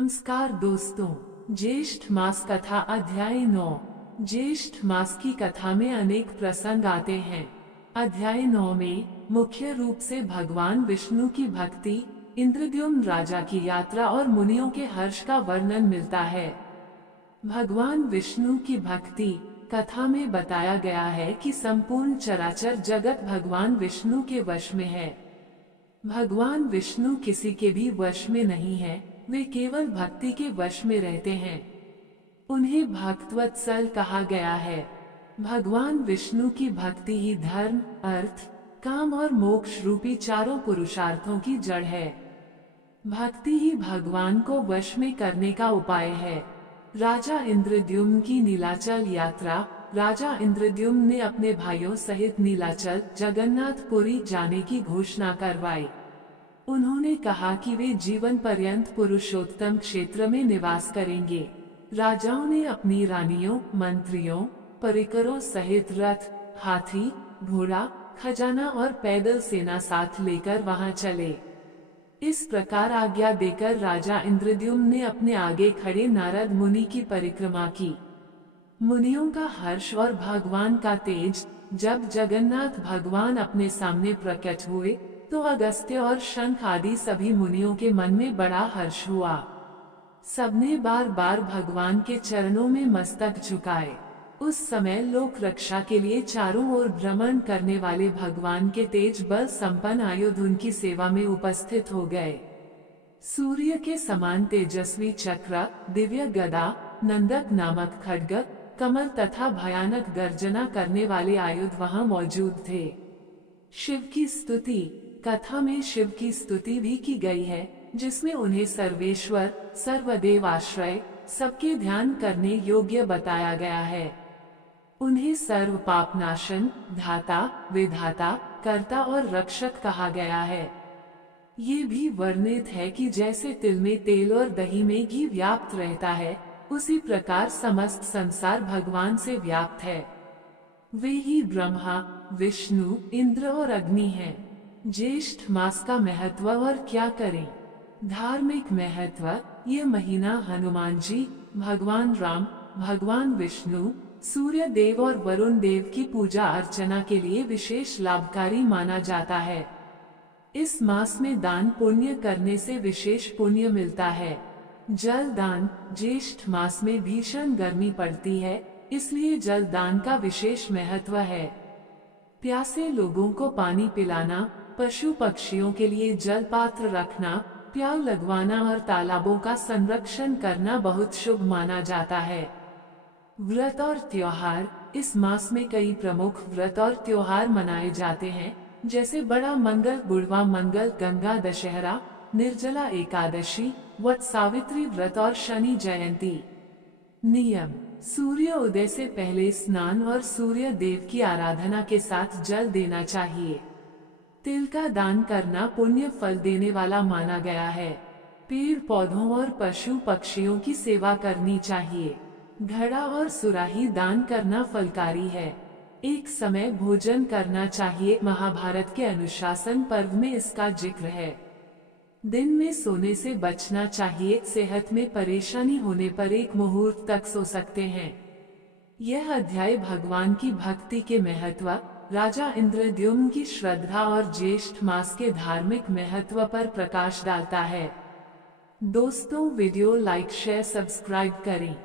नमस्कार दोस्तों, ज्येष्ठ मास कथा अध्याय 9। ज्येष्ठ मास की कथा में अनेक प्रसंग आते हैं। अध्याय 9 में मुख्य रूप से भगवान विष्णु की भक्ति, इंद्रद्युम्न राजा की यात्रा और मुनियों के हर्ष का वर्णन मिलता है। भगवान विष्णु की भक्ति कथा में बताया गया है कि संपूर्ण चराचर जगत भगवान विष्णु के वश में है। भगवान विष्णु किसी के भी वश में नहीं है, वे केवल भक्ति के वश में रहते हैं। उन्हें भक्तवत्सल कहा गया है। भगवान विष्णु की भक्ति ही धर्म, अर्थ, काम और मोक्ष रूपी चारों पुरुषार्थों की जड़ है। भक्ति ही भगवान को वश में करने का उपाय है। राजा इंद्रद्युम्न की नीलाचल यात्रा। राजा इंद्रद्युम्न ने अपने भाइयों सहित नीलाचल जगन्नाथपुरी जाने की घोषणा करवाई। उन्होंने कहा कि वे जीवन पर्यंत पुरुषोत्तम क्षेत्र में निवास करेंगे। राजाओं ने अपनी रानियों, मंत्रियों, परिकरों सहित रथ, हाथी, घोड़ा, खजाना और पैदल सेना साथ लेकर वहां चले। इस प्रकार आज्ञा देकर राजा इंद्रद्युम्न ने अपने आगे खड़े नारद मुनि की परिक्रमा की। मुनियों का हर्ष और भगवान का तेज। जब जगन्नाथ भगवान अपने सामने प्रकट हुए तो अगस्त्य और शंख आदि सभी मुनियों के मन में बड़ा हर्ष हुआ। सबने बार बार भगवान के चरणों में मस्तक झुकाए। उस समय लोक रक्षा के लिए चारों ओर भ्रमण करने वाले भगवान के तेज बल संपन्न आयुध उनकी सेवा में उपस्थित हो गए। सूर्य के समान तेजस्वी चक्र, दिव्य गदा, नंदक नामक खड्ग, कमल तथा भयानक गर्जना करने वाले आयुध वहां मौजूद थे। शिव की स्तुति। कथा में शिव की स्तुति भी की गई है, जिसमें उन्हें सर्वेश्वर, सर्वदेव आश्रय, सबके ध्यान करने योग्य बताया गया है। उन्हें सर्व पापनाशन, धाता, विधाता, कर्ता और रक्षक कहा गया है। ये भी वर्णित है कि जैसे तिल में तेल और दही में घी व्याप्त रहता है, उसी प्रकार समस्त संसार भगवान से व्याप्त है। वे ही ब्रह्मा, विष्णु, इंद्र और अग्नि हैं। ज्येष्ठ मास का महत्व और क्या करें। धार्मिक महत्व। ये महीना हनुमान जी, भगवान राम, भगवान विष्णु, सूर्य देव और वरुण देव की पूजा अर्चना के लिए विशेष लाभकारी माना जाता है। इस मास में दान पुण्य करने से विशेष पुण्य मिलता है। जल दान। ज्येष्ठ मास में भीषण गर्मी पड़ती है, इसलिए जल दान का विशेष महत्व है। प्यासे लोगों को पानी पिलाना, पशु पक्षियों के लिए जल पात्र रखना, प्याऊ लगवाना और तालाबों का संरक्षण करना बहुत शुभ माना जाता है। व्रत और त्योहार। इस मास में कई प्रमुख व्रत और त्योहार मनाए जाते हैं, जैसे बड़ा मंगल, बुढ़वा मंगल, गंगा दशहरा, निर्जला एकादशी, वट सावित्री व्रत और शनि जयंती। नियम। सूर्य उदय से पहले स्नान और सूर्य देव की आराधना के साथ जल देना चाहिए। तिल का दान करना पुण्य फल देने वाला माना गया है। पेड़ पौधों और पशु पक्षियों की सेवा करनी चाहिए। घड़ा और सुराही दान करना फलकारी है। एक समय भोजन करना चाहिए। महाभारत के अनुशासन पर्व में इसका जिक्र है। दिन में सोने से बचना चाहिए। सेहत में परेशानी होने पर एक मुहूर्त तक सो सकते हैं। यह अध्याय भगवान की भक्ति के महत्व, राजा इंद्रद्युम्न की श्रद्धा और ज्येष्ठ मास के धार्मिक महत्व पर प्रकाश डालता है। दोस्तों, वीडियो लाइक, शेयर, सब्सक्राइब करें।